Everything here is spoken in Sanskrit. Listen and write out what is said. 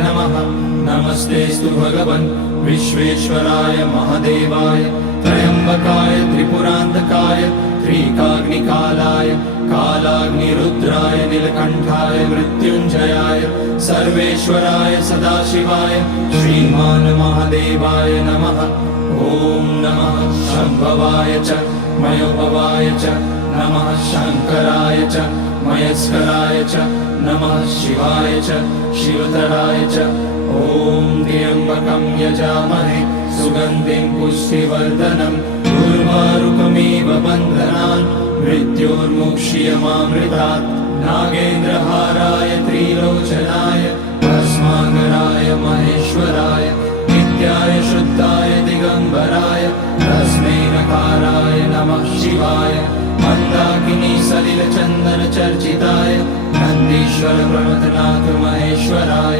नमः। नमस्तेऽस्तु भगवन् विश्वेश्वराय महादेवाय त्र्यम्बकाय त्रिपुरान्तकाय त्रिकाग्निकालाय कालाग्निरुद्राय नीलकण्ठाय मृत्युञ्जयाय सर्वेश्वराय सदाशिवाय श्रीमान् महादेवाय नमः। ॐ नमः शम्भवाय च मयोभवाय च नमः शङ्कराय च मयस्कराय च नमः शिवाय च शिवतराय च। ॐ त्र्यम्बकं यजामहे सुगन्धिं पुष्टिवर्धनम् उर्वारुकमिव बन्धनान् मृत्योर्मुक्ष्यमामृतात्। नागेन्द्रहाराय त्रिलोचनाय भस्माकराय महेश्वराय नित्याय शुद्धाय दिगम्बराय तस्मै नकाराय नमः शिवाय। मन्दाकिनी सलिलचन्दन चर्चिताय नन्दीश्वर प्रमथनाथ महेश्वराय